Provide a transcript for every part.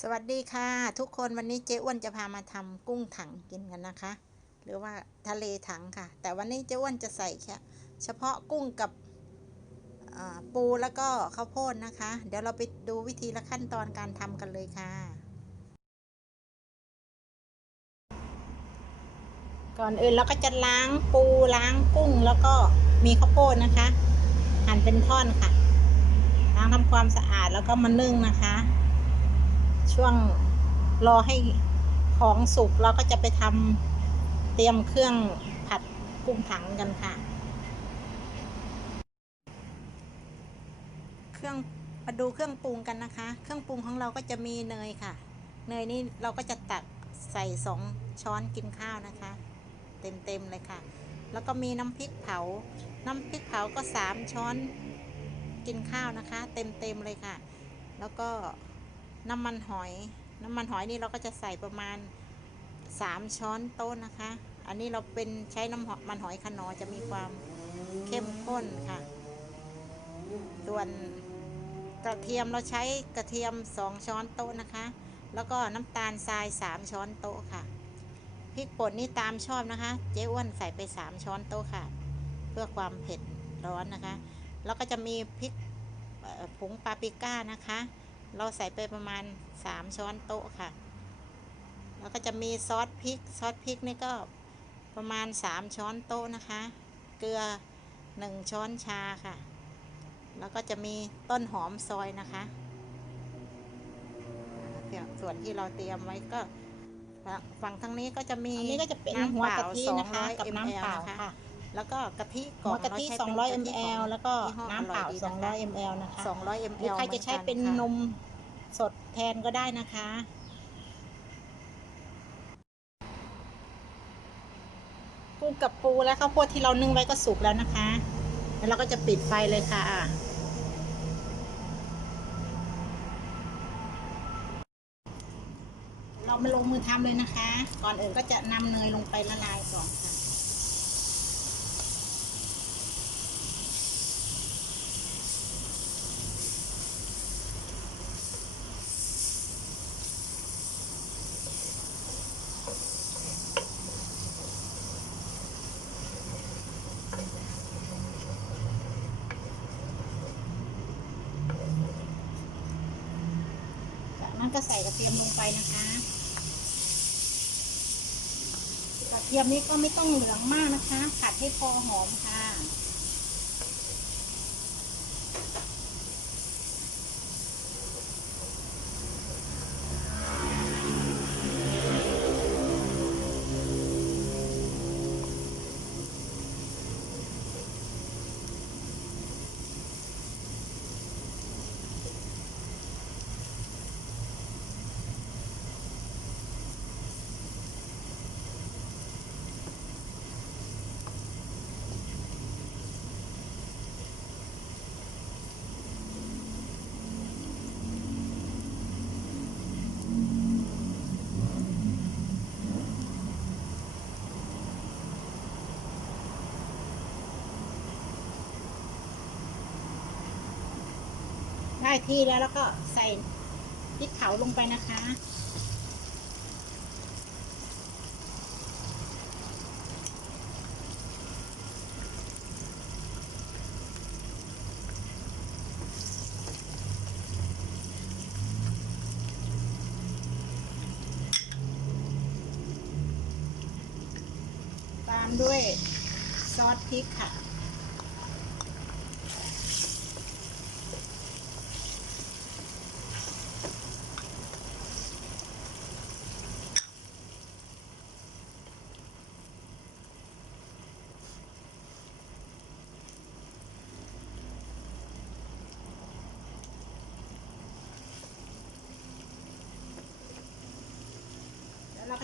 สวัสดีค่ะ ทุกคนวันนี้เจ๊อ้วนจะพามาทำกุ้งถังกินกันนะคะ หรือว่าทะเลถังค่ะ แต่วันนี้เจ๊อ้วนจะใส่แค่เฉพาะกุ้งกับปูแล้วก็ข้าวโพดนะคะ เดี๋ยวเราไปดูวิธีและขั้นตอนการทำกันเลยค่ะ ก่อนอื่นเราก็จะล้างปูล้างกุ้งแล้วก็มีข้าวโพดนะคะ หั่นเป็นท่อนค่ะล้างทำความสะอาดแล้วก็มานึ่งนะคะ ช่วงรอให้ของสุกเราก็จะไปทำเตรียมเครื่องผัดกุ้งถังกันค่ะ เครื่องมาดูเครื่องปรุงกันนะคะ เครื่องปรุงของเราก็จะมีเนยค่ะ เนยนี่เราก็จะตักใส่สองช้อนกินข้าวนะคะ เต็มๆเลยค่ะ แล้วก็มีน้ำพริกเผา น้ำพริกเผาก็สามช้อนกินข้าวนะคะ เต็มๆเลยค่ะ แล้วก็ น้ำมันหอย น้ำมันหอยนี่เราก็จะใส่ประมาณ 3 ช้อนโต๊ะนะคะ อันนี้เราเป็นใช้น้ำมันหอยขนอจะมีความเข้มข้นค่ะ ส่วนกระเทียมเราใช้กระเทียม 2 ช้อนโต๊ะนะคะ แล้วก็น้ำตาลทราย 3 ช้อนโต๊ะค่ะพริกป่นนี่ตามชอบนะคะ เจ๊อ้วนใส่ไป 3 ช้อนโต๊ะค่ะ เพื่อความเผ็ดร้อนนะคะ แล้วก็จะมีพริกผงปาปริก้านะคะ เราใส่ไปประมาณ 3 ช้อนโต๊ะค่ะ แล้วก็จะมีซอสพริก ซอสพริกนี่ก็ประมาณ 3 ช้อนโต๊ะนะคะ เกลือ 1 ช้อนชาค่ะ แล้วก็จะมีต้นหอมซอยนะคะอ่าส่วนที่เราเตรียมไว้ก็ฝั่งฝั่งทางนี้ก็จะมีอันนี้ก็จะเป็นน้ำหัวเปล่ากะทินะคะ200กับน้ำเปล่านะคะค่ะ แล้วก็กะทิกหัล่วองกะทิ เราใช้เป็น200 กะทิของ ml แล้วก็ยี่ห้อน้ำเปล่า อร่อยดีนะคะ 200 ml นะคะ 200 ml หรือใครจะใช้เป็นหมือกันค่ะมสดแทนก็ได้นะคะกุ้งกับปูและข้าวโพดที่เรานึ่งไว้ก็สุกแล้วนะคะ แล้วเราก็จะปิดไฟเลยค่ะ เรามาลงมือทำเลยนะคะ ก่อนอื่นก็จะนำเนยลงไปละลายก่อนค่ะ จากนั้นก็ใส่กระเทียมลงไปนะคะกระเทียมนี้ก็ไม่ต้องเหลืองมากนะคะผัดให้พอหอมค่ะ ได้ที่แล้วแล้วก็ใส่พริกเผาลงไปนะคะ ตามด้วยซอสพริกค่ะ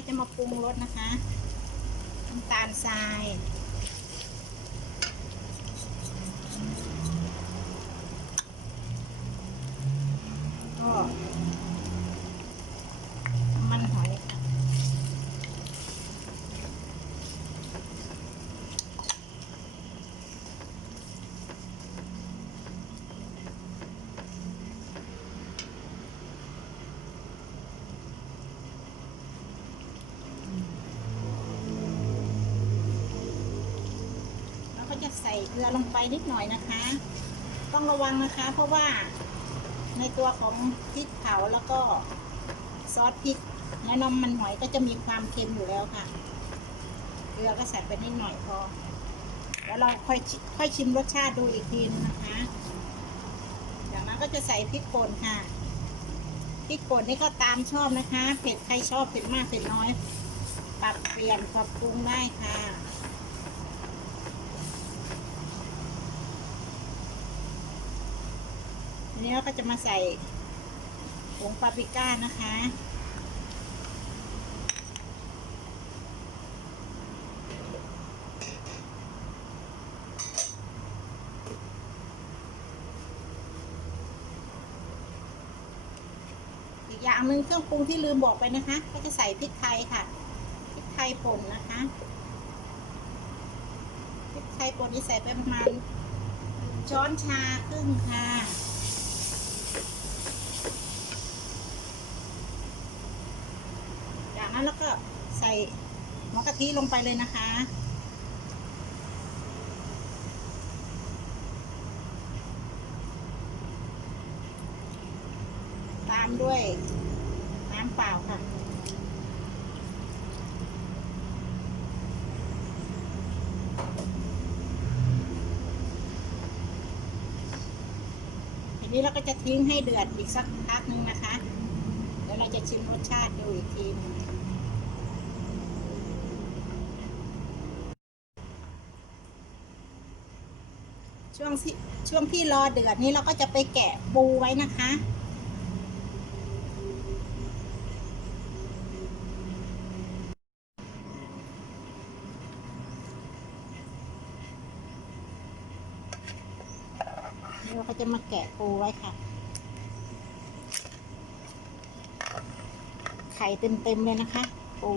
ก็จะมาปรุงรสนะคะน้ำตาลทราย ส่เกลือลงไปนิดหน่อยนะคะ ต้องระวังนะคะ เพราะว่าในตัวของพริกเผาแล้วก็ซอสพริกและนมมันหอยก็จะมีความเค็มอยู่แล้วค่ะ เกลือก็ใส่ไปนิดหน่อยพอ แล้วเราค่อยค่อยชิมรสชาติดูอีกทีนึงนะคะจากนั้นก็จะใส่พริกป่นค่ะพริกป่นนี่ก็ตามชอบนะคะ เผ็ดใครชอบเผ็ดมากเผ็ดน้อย ปรับเปลี่ยนปรับปรุงได้ค่ะ นี้เราก็จะมาใส่ผงปาปริก้านะคะ อีกอย่างหนึ่งเครื่องปรุงที่ลืมบอกไปนะคะ ก็จะใส่พริกไทยค่ะ พริกไทยป่นนะคะ พริกไทยป่นนี่ใส่ไปประมาณช้อนชาครึ่งค่ะ จากนั้น แล้วก็ใส่หมอกะทิลงไปเลยนะคะ ตามด้วยน้ำเปล่าค่ะทีนี้เราก็จะทิ้งให้เดือดอีกสักพักหนึ่งนะคะ เดี๋ยวเราจะชิมรสชาติดูอีกทีหนึง ช่วงที่ช่วงที่รอเดือดนี้เราก็จะไปแกะปูไว้นะคะ เราก็จะมาแกะปูไว้ค่ะ ไข่เต็มๆเลยนะคะ ปู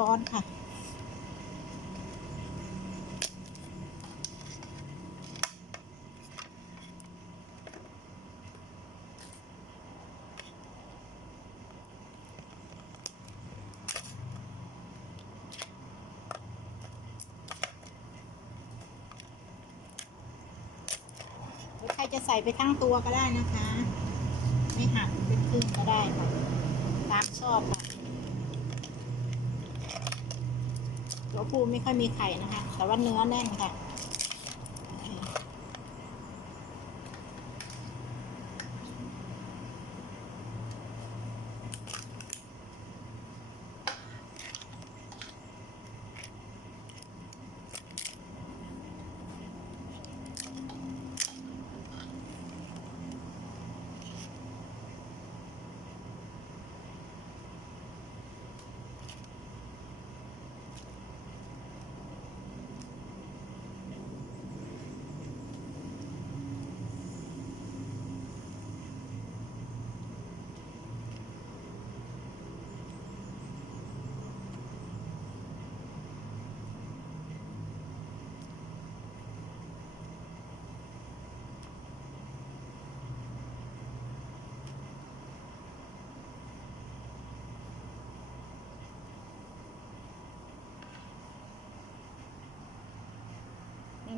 ร้อนค่ะ ใครจะใส่ไปทั้งตัวก็ได้นะคะ ไม่หั่นเป็นครึ่งก็ได้ค่ะตามชอบค่ะ ตัวผู้ไม่ค่อยมีไข่นะคะ แต่ว่าเนื้อแน่นค่ะ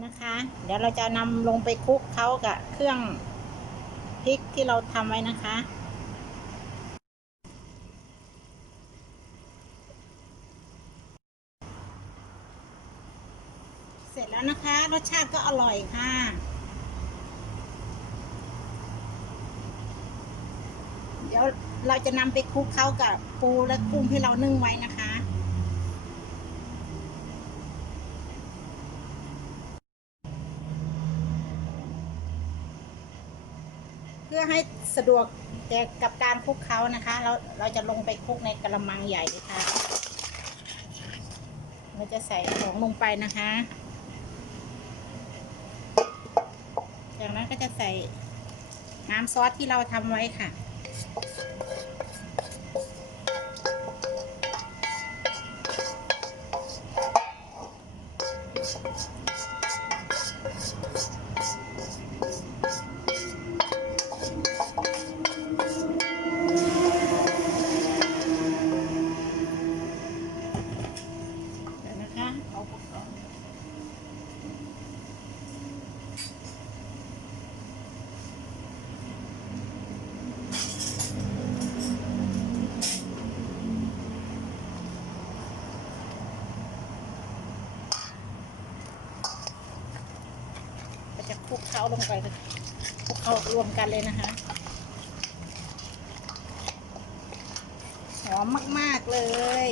นะคะ เดี๋ยวเราจะนำลงไปคลุกเขากับเครื่องพริกที่เราทำไว้นะคะ เสร็จแล้วนะคะ รสชาติก็อร่อยค่ะเดี๋ยวเราจะนำไปคลุกเข้ากับปูและกุ้งที่เรานึ่งไว้นะคะ เพื่อให้สะดวกแก่กับการคลุกเขานะคะ เราเราจะลงไปคลุกในกระมังใหญ่เลยค่ะ เราจะใส่ของลงไปนะคะ จากนั้นก็จะใส่น้ำซอสที่เราทำไว้ค่ะาลงไปคลุกเขารวมกันเลยนะคะหอมมาก ๆ เลย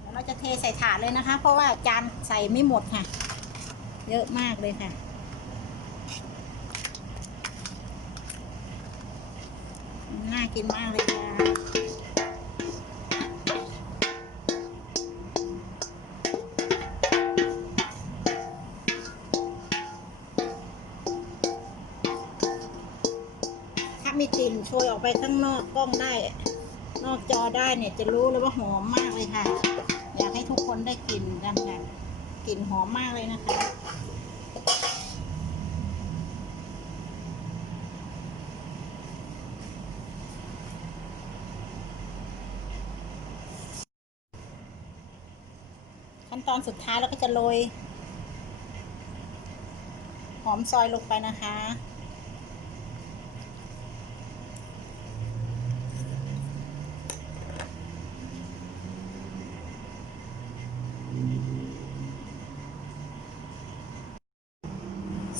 เดี๋ยวเรา จะเทใส่ถาดเลยนะคะ เพราะว่าจานใส่ไม่หมดค่ะ เยอะมากเลยค่ะ น่ากินมากเลยค่ะถ้ามีกลิ่นโชยออกไปข้างนอกกล้องได้ นอกจอได้เนี่ยจะรู้เลยว่าหอมมากเลยค่ะากให้ทุกคนได้กลิ่นกันค่ะกลิ่นหอมมากเลยนะคะ ขั้นตอนสุดท้ายเราก็จะโรย หอมซอยลงไปนะคะ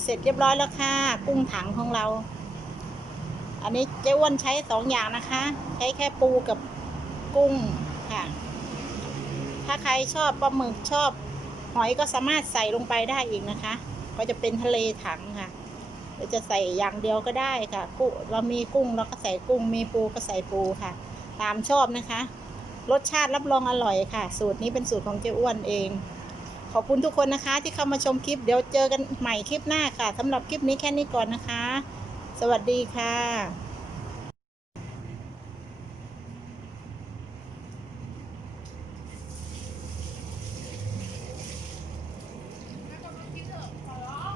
สร็จเรียบร้อยแล้วค่ะ กุ้งถังของเรา อันนี้เจ๊อ้วนใช้สองอย่างนะคะ ใช้แค่ปูกับกุ้งค่ะ ถ้าใครชอบปลาหมึกชอบหอยก็สามารถใส่ลงไปได้อีกนะคะ ก็จะเป็นทะเลถังค่ะเราจะใส่อย่างเดียวก็ได้ค่ะกุ้งเรามีกุ้งเราก็ใส่กุ้ง มีปูก็ใส่ปูค่ะ ตามชอบนะคะ รสชาติรับรองอร่อยค่ะ สูตรนี้เป็นสูตรของเจ๊อ้วนเอง ขอบคุณทุกคนนะคะ ที่เข้ามาชมคลิป เดี๋ยวเจอกันใหม่คลิปหน้าค่ะสำหรับคลิปนี้แค่นี้ก่อนนะคะ สวัสดีค่ะ